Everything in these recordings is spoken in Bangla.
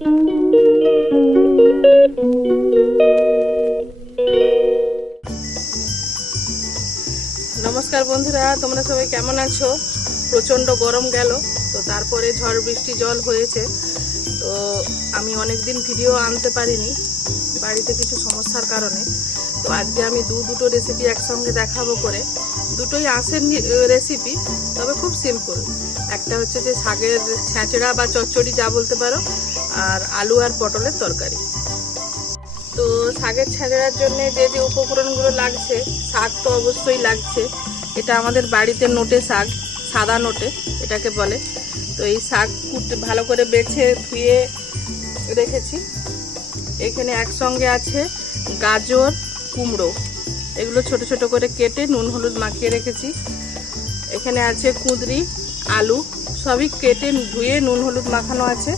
নমস্কার বন্ধুরা, তোমরা সবাই কেমন আছো? প্রচণ্ড গরম গেল, তো তারপরে ঝড় বৃষ্টি জল হয়েছে। তো আমি অনেক দিন ভিডিও আনতে পারিনি বাড়িতে কিছু সমস্যার কারণে। তো আজকে আমি দুটো রেসিপি একসঙ্গে দেখাবো করে। দুটোই আঁশের রেসিপি, তবে খুব সিম্পল। একটা হচ্ছে যে শাকের ছ্যাঁচড়া বা চচ্চড়ি যা বলতে পারো, আর আলু আর পটলের তরকারি। তো শাকের ছ্যাঁচড়ার জন্য যে যে উপকরণগুলো লাগছে, শাক তো অবশ্যই লাগছে। এটা আমাদের বাড়িতে নোটে শাক, সাদা নোটে এটাকে বলে। তো এই শাক ভালো করে বেছে ধুয়ে রেখেছি। এখানে একসঙ্গে আছে গাজর, কুমড়ো, এগুলো ছোট ছোট করে কেটে নুন হলুদ মাখিয়ে রেখেছি। এখানে আছে কুঁদরি, আলু, সবই কেটে ধুয়ে নুন হলুদ মাখানো আছে।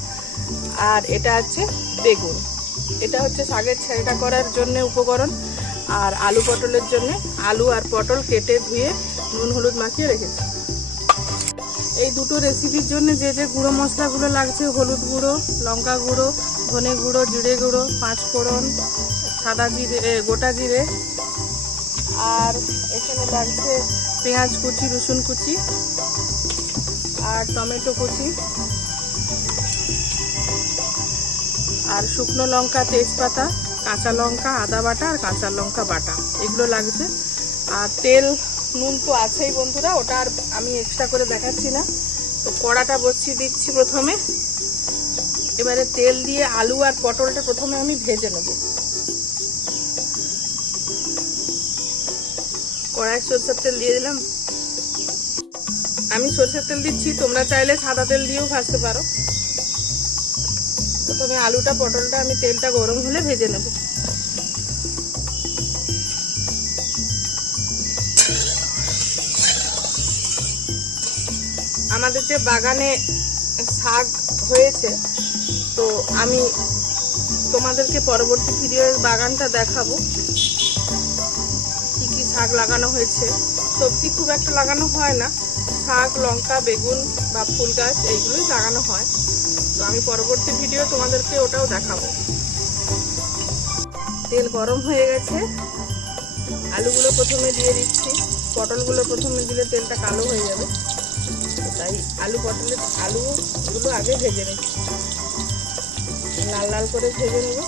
আর এটা আছে বেগুন। এটা হচ্ছে শাকের ছ্যাঁচড়া করার জন্য উপকরণ। আর আলু পটলের জন্য আলু আর পটল কেটে ধুয়ে নুন হলুদ মাখিয়ে রেখেছি। এই দুটো রেসিপির জন্য যে যে গুঁড়ো মশলাগুলো লাগছে, হলুদ গুঁড়ো, লঙ্কা গুঁড়ো, ধনে গুঁড়ো, জিরে গুঁড়ো, পাঁচফোড়ন, সাদা জিরে, গোটা জিরে, আর এখানে লাগছে পেঁয়াজ কুচি, রসুন কুচি, আর টমেটো কুচি, আর শুকনো লঙ্কা, তেজপাতা, কাঁচা লঙ্কা, আদা বাটা আর কাঁচা লঙ্কা বাটা, এগুলো লাগছে। আর তেল, নুন তো আছেই বন্ধুরা, ওটা আর আমি এক্সট্রা করে দেখাচ্ছি না। তো কড়াটা বসিয়ে দিচ্ছি প্রথমে। এবারে তেল দিয়ে আলু আর পটলটা প্রথমে আমি ভেজে নেব। কড়ায় সরষের তেল দিয়ে দিলাম। আমি সরষের তেল দিচ্ছি, তোমরা চাইলে সাদা তেল দিয়েও ভাজতে পারো। প্রথমে আলুটা পটলটা আমি তেলটা গরম হলে ভেজে নেব। আমাদের যে বাগানে শাক হয়েছে, তো আমি তোমাদেরকে পরবর্তী ভিডিওর বাগানটা দেখাবো কি কি শাক লাগানো হয়েছে। সবজি খুব একটা লাগানো হয় না, শাক, লঙ্কা, বেগুন বা ফুল গাছ এইগুলোই লাগানো হয়। তো আমি পরবর্তী ভিডিও তোমাদেরকে ওটাও দেখাবো। তেল গরম হয়ে গেছে, আলুগুলো প্রথমে দিয়ে দিচ্ছি। পটলগুলো প্রথমে দিলে তেলটা কালো হয়ে যাবে, তাই আলুগুলো আগে ভেজে নিচ্ছি, লাল লাল করে ভেজে নেব।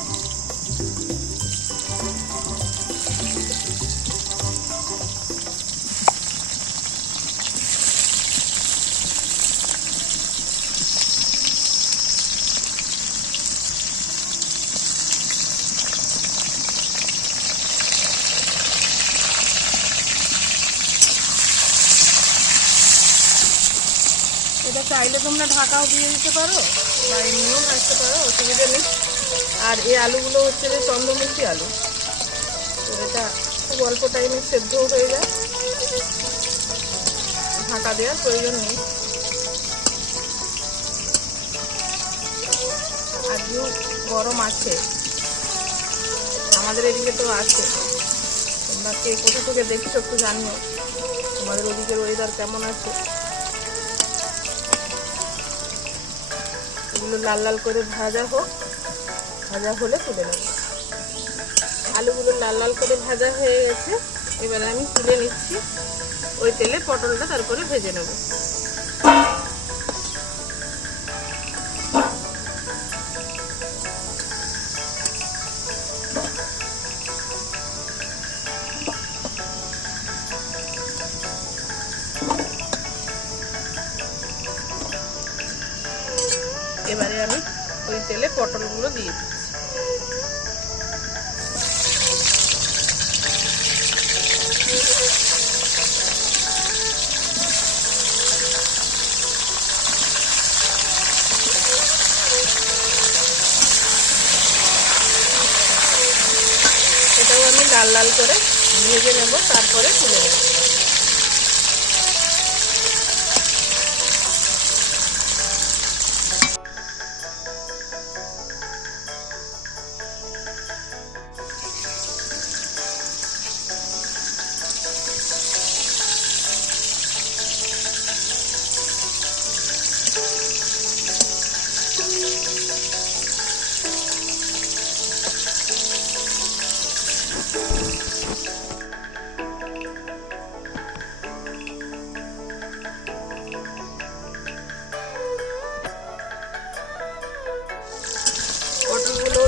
এটা চাইলে তোমরা ঢাকাও দিয়ে দিতে পারো বা এমনিও ভাজতে পারো, অসুবিধা নেই। আর এই আলুগুলো হচ্ছে যে চন্দ্রমুখী আলু, তো এটা খুব অল্প টাইমে সেদ্ধও হয়ে যায়, ঢাকা দেওয়ার প্রয়োজন নেই। আজকেও গরম আছে, আমাদের এদিকে তো আছে। তোমরা কে কোথা থেকে দেখছো একটু জানিও, তোমাদের ওদিকের ওয়েদার কেমন আছে। এগুলো লাল লাল করে ভাজা হোক, ভাজা হলে তুলে নেব। আলুগুলো লাল লাল করে ভাজা হয়ে গেছে, এবারে আমি তুলে নিচ্ছি। ওই তেলে পটলটা তারপরে ভেজে নেব। এবারে আমি ওই তেলে পটলগুলো দিয়ে দিচ্ছি। এটাও আমি লাল লাল করে ভেজে নেব, তারপরে তুলে নেব।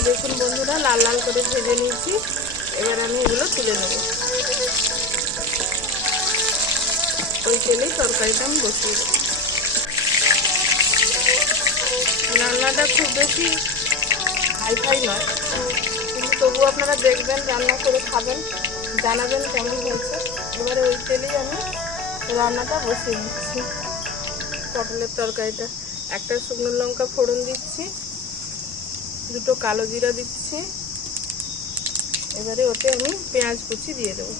দেখুন বন্ধুরা লাল লাল করে ভেজে নিয়েছি। এবার আমি এগুলো তুলে নেব। ওই তেলেই তরকারিটা আমি বসিয়ে দেব। রান্নাটা খুব বেশি হাই নয়, কিন্তু তবু আপনারা দেখবেন, রান্না করে খাবেন, জানাবেন কেমন হয়েছে। এবারে ওই তেলেই আমি রান্নাটা বসিয়ে দিচ্ছি। পটলের তরকারিটা একটা শুকনো লঙ্কা ফোড়ন দিচ্ছি, দুটো কালো জিরা দিচ্ছি। এবারে ওতে আমি পেঁয়াজ কুচি দিয়ে দেবো।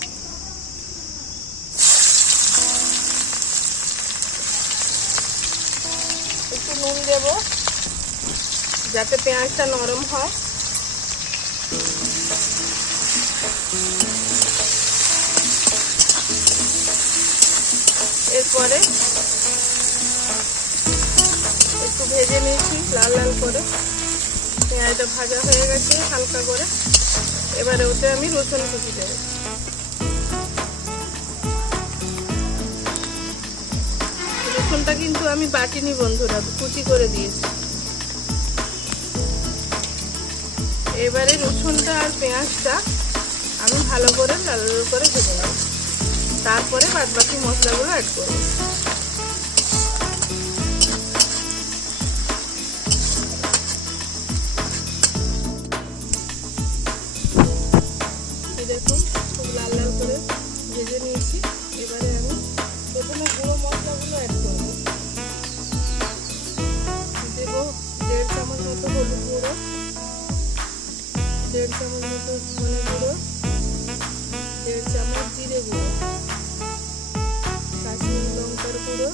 একটু নুন দেব যাতে পেঁয়াজটা নরম হয়। এরপরে একটু ভেজে নিয়েছি লাল লাল করে, পেঁয়াজটা ভাজা হয়ে গেছে হালকা করে। এবারে ওতে আমি রসুন কুচি দেব। রসুনটা কিন্তু আমি বাটিনি বন্ধুরা, কুচি করে দিয়েছি। এবারে রসুনটা আর পেঁয়াজটা আমি ভালো করে লাল লাল করে ভেজে নেব, তারপরে বাদ বাকি মশলাগুলো অ্যাড করব। দেখুন খুব লাল লাল করে ভেজে নিয়েছি। এবারে আমি প্রথমে গুঁড়ো মশলাগুলো অ্যাড করব। দেব 1.5 চামচ মতো হলুদ গুঁড়ো, 1.5 চামচ মতো ধনে গুঁড়ো, 1.5 চামচ জিরে গুঁড়ো, কাশ্মীরি লঙ্কার গুঁড়ো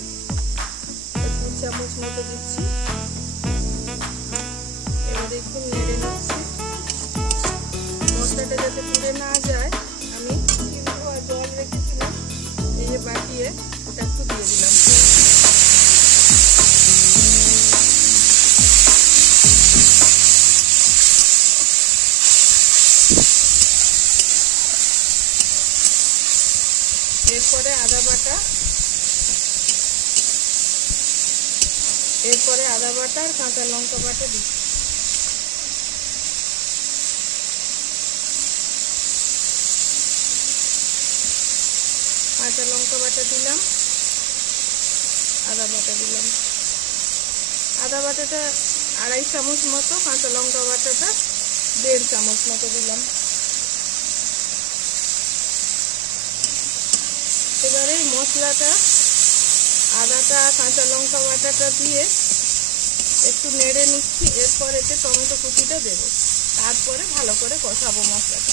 2 চামচ মতো দিচ্ছি। এবারে একটু নেড়ে নিচ্ছি। মশলাটা যাতে পুড়ে না যায়, আমি কিন্তু জল রেখেছিলাম, এই যে বাটিয়ে ওটা একটু দিয়ে দিলাম। এরপরে আদা বাটা, আর কাঁচা লঙ্কা বাটা দিচ্ছি। কাঁচা লঙ্কা বাটা দিলাম, আদা বাটা দিলাম। আদা বাটাটা 2.5 চামচ মতো, কাঁচা লঙ্কা বাটাটা 1.5 চামচ মতো দিলাম। এবারে এই মশলাটা, আদাটা, কাঁচা লঙ্কা বাটাটা দিয়ে একটু নেড়ে নিচ্ছি। এরপর এতে টমেটো কুচিটা দেবো, তারপরে ভালো করে কষাবো মশলাটা।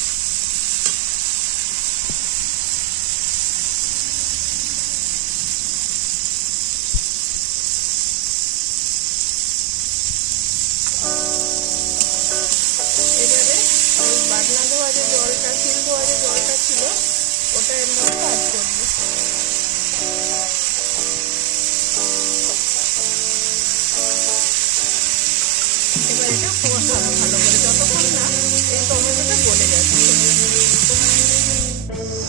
এবারে ওই বাটনা ধোয়া যে জলটা, শিল ধোয়া যে জলটা ছিল, ওটা এর মধ্যে অ্যাড করবো। এবার এটা কষাবো ভালো করে, যতক্ষণ না এই টমেটোটা গলে যাচ্ছে।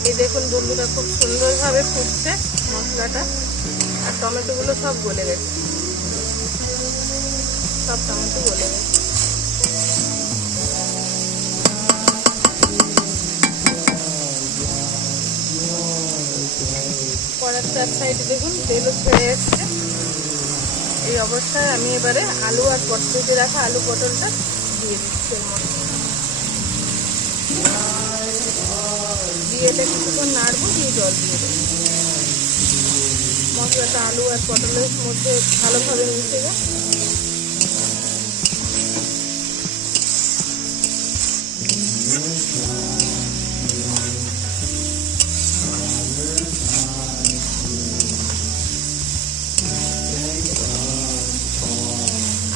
এই দেখুন বন্ধুরা খুব সুন্দরভাবে ফুটছে মশলাটা, আর টমেটোগুলো সব গলে গেছে, সব টমেটো গলে গেছে। কড়ার চার সাইডে দেখুন তেলও ছেড়ে এসছে। এই অবস্থায় আমি এবারে আলু আর ভেজে রাখা আলু পটলটা দিয়ে দিচ্ছি এর মধ্যে। দিয়ে এটা কিছুক্ষণ নাড়বো, দিয়ে জল দিয়ে দেবো। মশলাটা আলু আর পটলের মধ্যে ভালোভাবে মিশে যায়।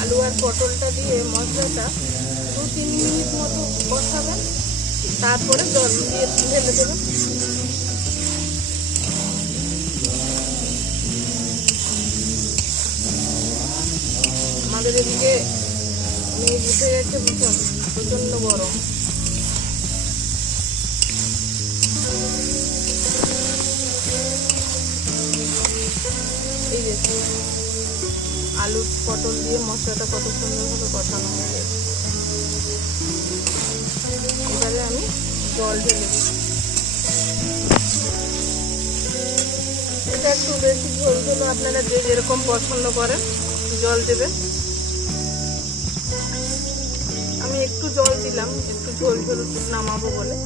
আলু আর পটলটা দিয়ে মশলাটা 2-3 মিনিট মতো কষাবেন, তারপরে জল দিয়ে ঢেলে দেবেন। আমাদের এদিকে মেঘ উঠে গেছে, প্রচন্ড গরম। এই যে আলু পটল দিয়ে মশলাটা কত সুন্দরভাবে কষানো হয়ে গেছে। জল ঢেলে দিই। এটা একটু বেশি ঝোল ঝোল, আপনারা যে যেরকম পছন্দ করেন জল দেবেন। আমি একটু জল দিলাম, একটু ঝোল ঝোল নামাবো বলে।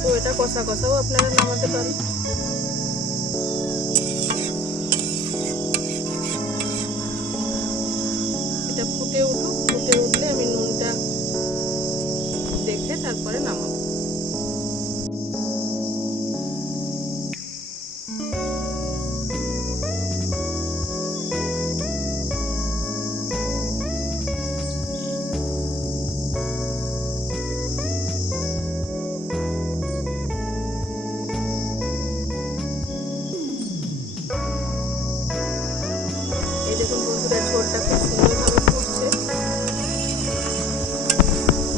তো এটা কষা কষাও আপনারা নামাতে পারেন। এটা ফুটে উঠুক, ফুটে উঠলে আমি নুনটা দেখে তারপরে নামাবো। এই দেখুন বন্ধুরা, ঝোলটা খুব সুন্দরভাবে ফুটছে।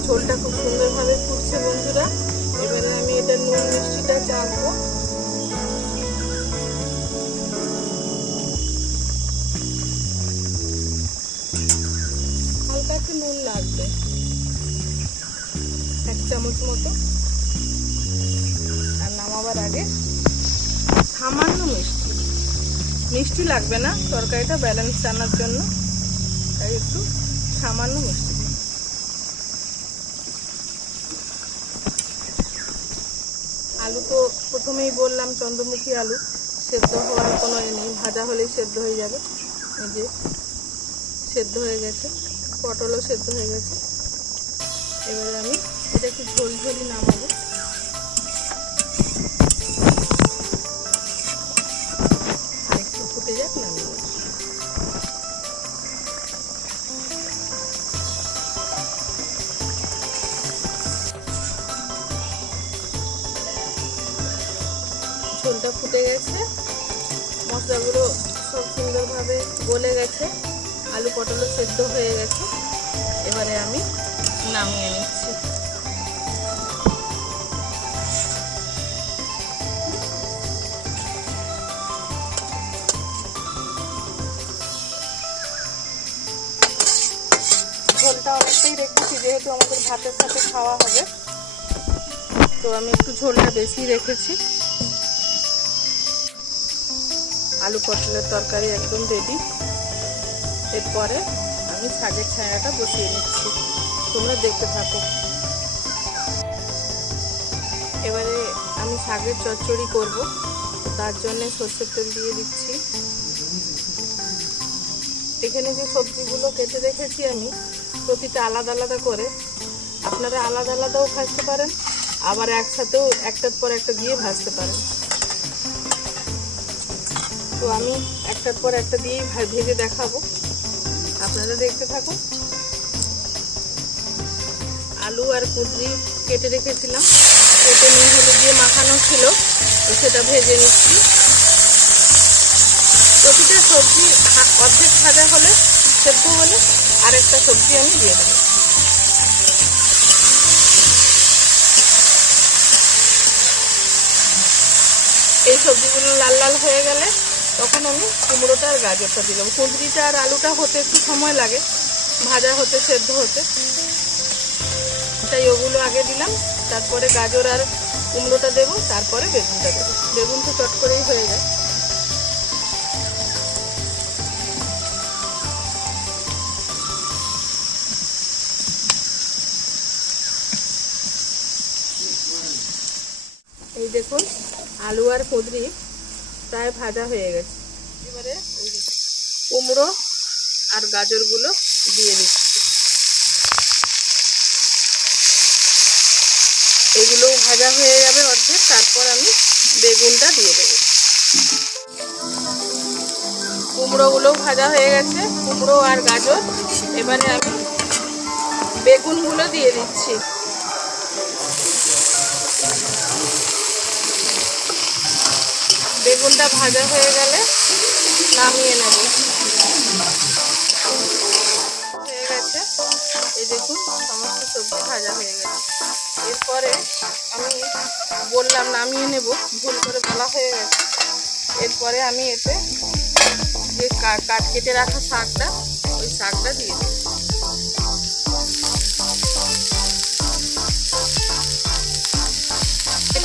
ঝোলটা খুব সুন্দরভাবে ফুটছে বন্ধুরা। এবারে আমি এটা নুন মিষ্টিটা চাখবো। হালকা একটু নুন লাগবে, 1 চামচ মতো। আর নামাবার আগে সামান্য মিষ্টি লাগবে না, তরকারিটা ব্যালেন্স আনার জন্য, তাই একটু সামান্য মিষ্টি। আলু তো প্রথমেই বললাম চন্দ্রমুখী আলু, সেদ্ধ হওয়ার কোনো নেই, ভাজা হলেই সেদ্ধ হয়ে যাবে। এই যে সেদ্ধ হয়ে গেছে, পটলও সেদ্ধ হয়ে গেছে। এবারে আমি এটা একটু ঝোল ঝোলই নামাবো। আর একটু ফুটে যাক, নামিয়ে ঝোলটা ফুটে গেছে, মশলাগুলো সব সুন্দরভাবে গলে গেছে, আলু পটলও সেদ্ধ হয়ে গেছে। এবারে আমি নামিয়ে নিচ্ছি। ঝোলটা অনেকটাই রেখেছি, যেহেতু আমাদের ভাতের সাথে খাওয়া হবে, তো আমি একটু ঝোলটা বেশি রেখেছি। আলু পটলের তরকারি একদম রেডি। এরপরে আমি শাকের ছায়াটা বসিয়ে নিচ্ছি, তোমরা দেখতে থাকো। এবারে আমি শাকের চচ্চড়ি করব, তার জন্য সরষের তেল দিয়ে দিচ্ছি। এখানে যে সবজিগুলো কেটে রেখেছি আমি, প্রতিটা আলাদা আলাদা করে, আপনারা আলাদা আলাদাও ভাজতে পারেন, আবার একসাথেও একটার পর একটা দিয়ে ভাজতে পারেন। তো আমি একটার পর একটা দিয়েই ভেজে দেখাবো, আপনারা দেখতে থাকুন। আলু আর কুঁদরি কেটে রেখেছিলাম, কেটে নুন হলুদ দিয়ে মাখানো ছিল, তো সেটা ভেজে নিচ্ছি। প্রতিটা সবজি অর্ধেক ভাজা হলে, সেদ্ধ হলে আরেকটা সবজি আমি দিয়ে দেবো। এই সবজিগুলো লাল লাল হয়ে গেলে তখন আমি কুমড়োটা আর গাজরটা দিলাম। কুঁদরিটা আর আলুটা হতে একটু সময় লাগে, ভাজা হতে, সেদ্ধ হতে, তাই ওগুলো আগে দিলাম। তারপরে গাজর আর কুমড়োটা দেবো, তারপরে বেগুনটা দেবো। বেগুন তো চট করেই হয়ে যায়। এই দেখুন, আলু আর কুঁদরি প্রায় ভাজা হয়ে গেছে। এবারে কুমড়ো আর গাজরগুলো দিয়ে দিচ্ছি। এগুলোও ভাজা হয়ে যাবে অর্ধেক, তারপর আমি বেগুনটা দিয়ে দেবো। কুমড়োগুলোও ভাজা হয়ে গেছে, কুমড়ো আর গাজর। এবারে আমি বেগুনগুলো দিয়ে দিচ্ছি। বেগুনটা ভাজা হয়ে গেলে নামিয়ে নেব। হয়ে গেছে, এই দেখুন সমস্ত সবজি ভাজা হয়ে গেছে। এরপরে আমি বললাম নামিয়ে নেব, ভুল করে বলা হয়ে গেছে। এরপরে আমি এতে যে কাট কেটে রাখা শাকটা, ওই শাকটা দিয়ে দেব।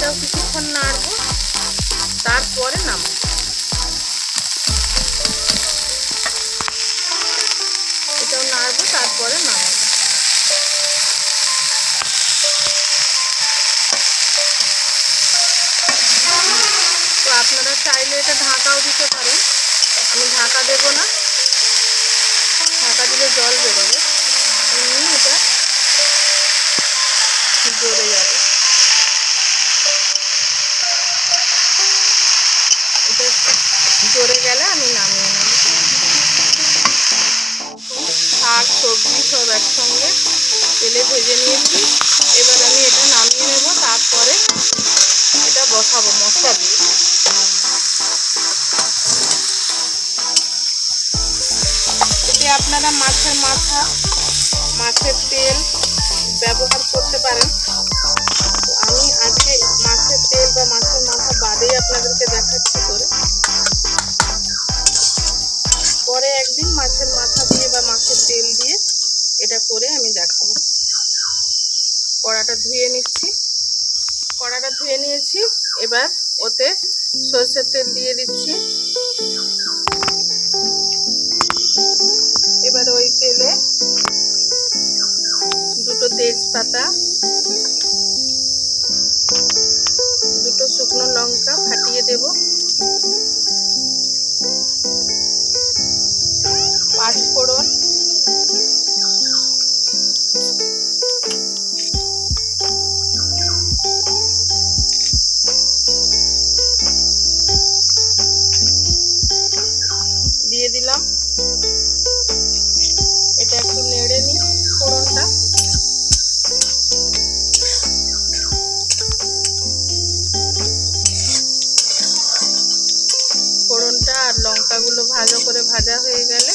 এটাও কিছুক্ষণ নাড়বো, তারপরে নামাবো। এটাও নাড়বো, তারপরে নামাবো। তো আপনারা চাইলে এটা ঢাকাও দিতে পারেন, আমি ঢাকা দেবো না, ঢাকা দিলে জল বেরোবে, এমনি এটা জ্বরে যাবে। এটা জ্বরে গেলে আমি নামিয়ে নেব। শাক সবজি সব একসঙ্গে তেলে ভেজে নিয়েছি, এবার আমি এটা নামিয়ে নেব, তারপরে এটা বসাবো মশলা দিয়ে। এতে আপনারা মাছের মাথা, মাছের তেল ব্যবহার করতে পারেন। তো আমি আজকে মাছের তেল বা মাছের মাথা বাদেই আপনাদেরকে দেখাচ্ছি করে। পরে একদিন মাছের মাথা দিয়ে বা মাছের তেল দিয়ে এটা করে আমি দেখাবো। কড়াটা ধুয়ে নিচ্ছি, কড়াটা ধুয়ে নিয়েছি। এবার ওতে সরষের তেল দিয়ে দিচ্ছি। এবার ওই তেলে দুটো তেজপাতা, দুটো শুকনো লঙ্কা ফাটিয়ে দেব, 5 ফোড়ন, দিয়ে দিলাম। এটা একটু নেড়ে নিই ফোড়নটা। ফোড়নটা আর লঙ্কাগুলো ভালো করে ভাজা হয়ে গেলে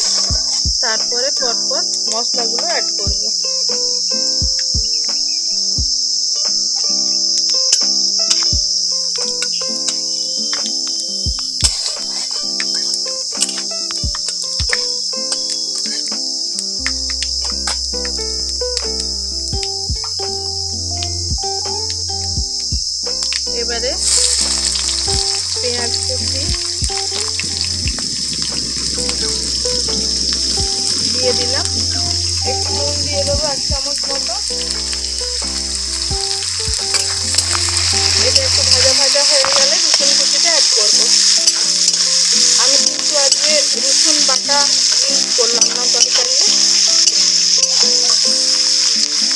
তারপরে পরপর মশলাগুলো অ্যাড করব। এবারে পেঁয়াজ কুচি দিয়ে দিলাম, একটু নুন দিয়ে দেবো 1 চামচ মতো। এটা একটু ভাজা ভাজা হয়ে গেলে রসুন কুচিটা অ্যাড করবো। আমি কিন্তু আজকে রসুন বাটা ইউজ করলাম না তরকারি,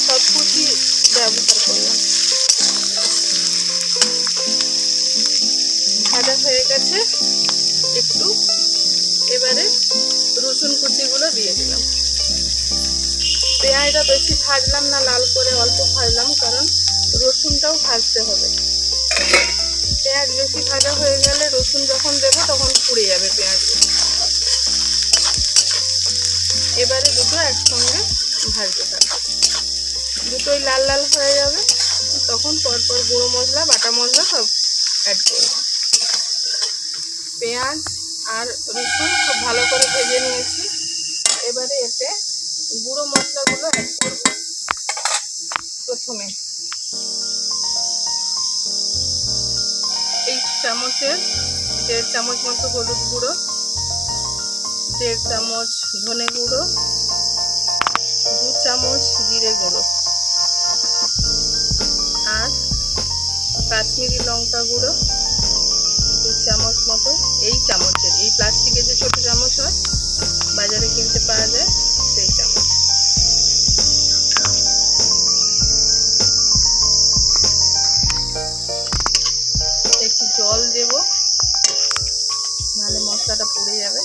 সব কুচি ব্যবহার করলাম। ভাজা হয়ে গেছে একটু, এবারে রসুন কুচিগুলো দিয়ে দিলাম। পেঁয়াজটা বেশি ভাজলাম না লাল করে, অল্প ভাজলাম, কারণ রসুনটাও ভাজতে হবে। পেঁয়াজ বেশি ভাজা হয়ে গেলে রসুন যখন দেবো তখন পুড়ে যাবে পেঁয়াজগুলো। এবারে দুটো একসঙ্গে ভাজতে থাকবে, দুটোই লাল লাল হয়ে যাবে, তখন পরপর গুঁড়ো মশলা বাটা মশলা সব অ্যাড করব। পেঁয়াজ আর রসুন খুব ভালো করে ভেজে নিয়েছি। এবারে এতে গুঁড়ো মশলাগুলো অ্যাড করব। প্রথমে এই চামচের 1.5 চামচ মতো হলুদ গুঁড়ো, 1.5 চামচ ধনে গুঁড়ো, 2 চামচ জিরে গুঁড়ো, আর কাশ্মীরি লঙ্কা গুঁড়ো 2 চামচ মতো। এই চামচের, এই প্লাস্টিকের যে ছোট চামচ হয় বাজারে কিনতে পাওয়া যায় সেই চামচ। একটু জল দেব, নাহলে মশলাটা পুড়ে যাবে।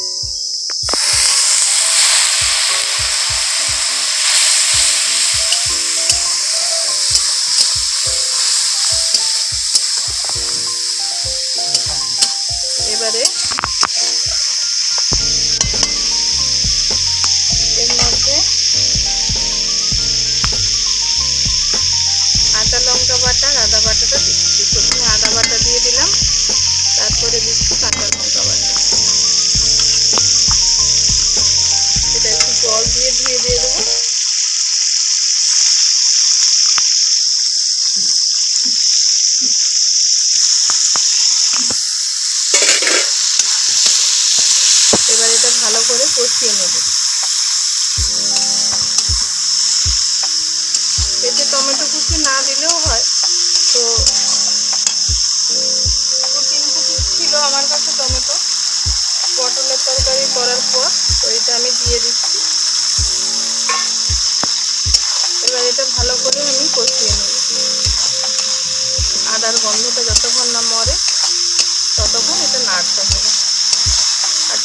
এবারে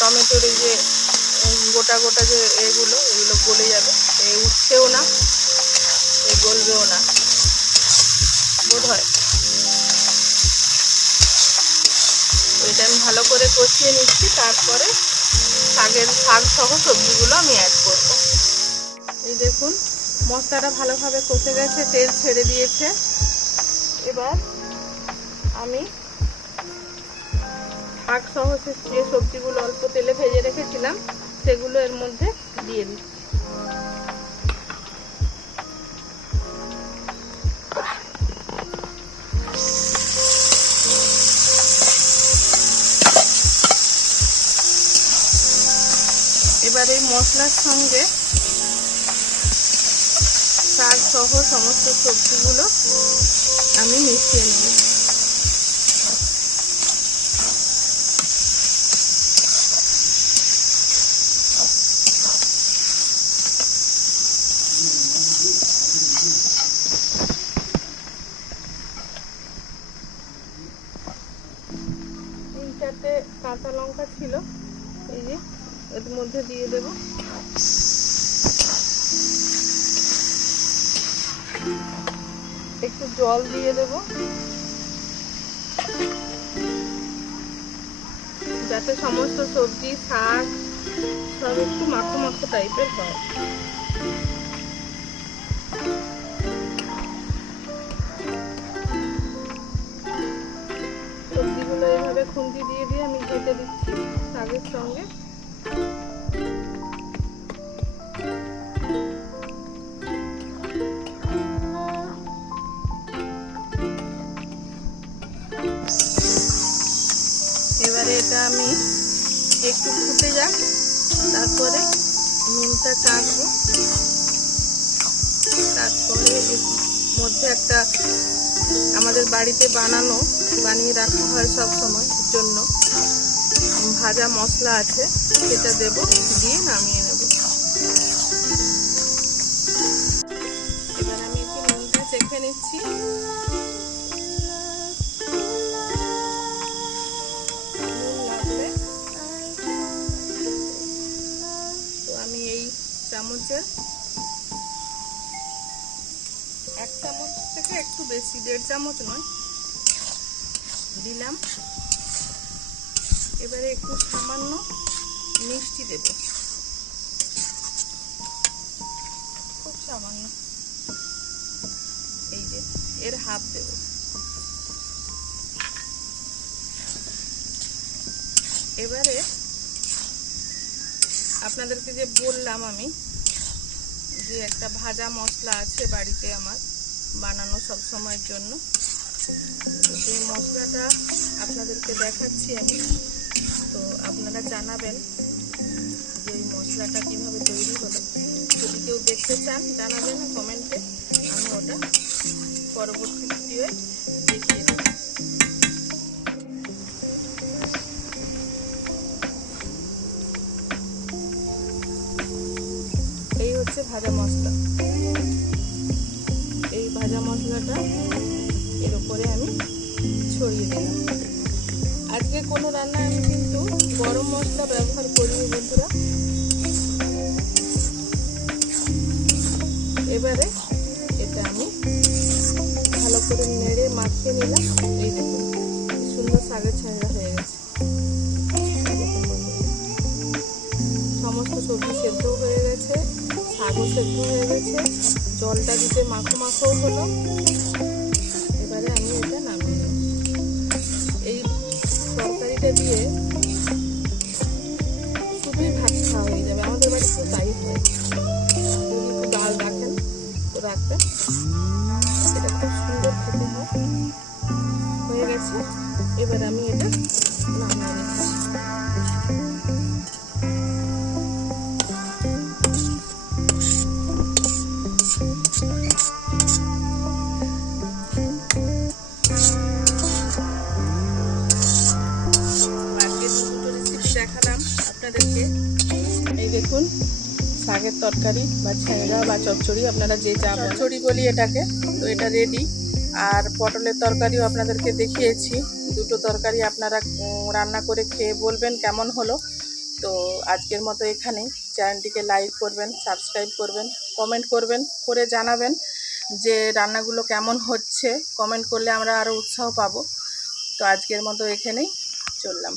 টমেটোর এই যে গোটা গোটা যে এগুলো গলে যাবে। এই উঠছেও না, এই গলবেও না বোধ হয়। ওইটা আমি ভালো করে কষিয়ে নিচ্ছি, তারপরে শাক সহ সবজিগুলো আমি অ্যাড করব। এই দেখুন মশলাটা ভালোভাবে কষে গেছে, তেল ছেড়ে দিয়েছে। এবার আমি শাক সহ যে সবজিগুলো অল্প তেলে ভেজে রেখেছিলাম সেগুলো এর মধ্যে দিয়ে দিচ্ছি। এবার এই মশলার সঙ্গে শাক সহ সমস্ত সবজিগুলো আমি মিশিয়ে নেব। তিন চারটে কাঁচা লঙ্কা ছিল, এই যে এর মধ্যে দিয়ে দেব। একটু জল দিয়ে দেব যাতে সমস্ত সবজি শাক সব একটু মাখো মাখো টাইপের হয়। সবজিগুলো এইভাবে খুন্তি দিয়ে দিয়ে আমি কেটে দিচ্ছি শাকের সঙ্গে। এবারে এটা আমি একটু ফুটে যাক, তারপরে নুনটা চাখবো। তারপরে এর মধ্যে একটা আমাদের বাড়িতে বানিয়ে রাখা হয় সব সময় জন্য ভাজা মশলা আছে, সেটা দেব, দিয়ে নামিয়ে নেব। এবার আমি একটু নুনটা চেখে নিচ্ছি। চামচের 1 চামচ থেকে একটু বেশি, 1.5 চামচ নয়, দিলাম। এবারে একটু সামান্য মিষ্টি দেব, খুব সামান্য, এই যে এর হাফ দেব। এবারে আপনাদেরকে যে বললাম আমি যে একটা ভাজা মশলা আছে বাড়িতে আমার বানানো সব সময়ের জন্য, এই মশলাটা আপনাদেরকে দেখাচ্ছি আমি। তো আপনারা জানাবেন যে এই মশলাটা কিভাবে তৈরি হলো। যদি কেউ দেখতে চান জানাবেন কমেন্টে, আমি ওটা পরবর্তী ভিডিওয়ে দেখিয়ে দেব। এই হচ্ছে ভাজা মশলা। এই ভাজা মশলাটা এর উপরে আমি ছড়িয়ে দিলাম। আজকে কোনো রান্না আমি কিন্তু গরম মশলা ব্যবহার করিনি বন্ধুরা। এবারে এটা আমি ভালো করে নেড়ে মাখিয়ে নিলাম। এই দেখুন সুন্দর শাকের ছাইড়া হয়ে গেছে। সমস্ত সবজি সেদ্ধ হয়ে গেছে, শাকও সেদ্ধ হয়ে গেছে, জলটা দিতে মাখো মাখো হলো। এবারে আমি এটা নামিয়ে নেব। এই তরকারিটা দিয়ে শুধুই ভাত খাওয়া হয়ে যাবে, আমাদের বাড়িতে তাই হয়। যদি একটু ডাল রাখেন তো রাখবেন, এটা খুব সুন্দর খেতে হয়। হয়ে গেছে, এবার আমি এটা নামিয়ে নিচ্ছি। দেখালাম আপনাদেরকে। এই দেখুন শাকের তরকারি বা ছ্যাংরা বা চচ্চড়ি, আপনারা যে যা চচ্চড়ি বলি এটাকে, তো এটা রেডি। আর পটলের তরকারিও আপনাদেরকে দেখিয়েছি। দুটো তরকারি আপনারা রান্না করে খেয়ে বলবেন কেমন হলো। তো আজকের মতো এখানেই। চ্যানেলটিকে লাইক করবেন, সাবস্ক্রাইব করবেন, কমেন্ট করবেন, করে জানাবেন যে রান্নাগুলো কেমন হচ্ছে। কমেন্ট করলে আমরা আরও উৎসাহ পাবো। তো আজকের মতো এখানেই চললাম।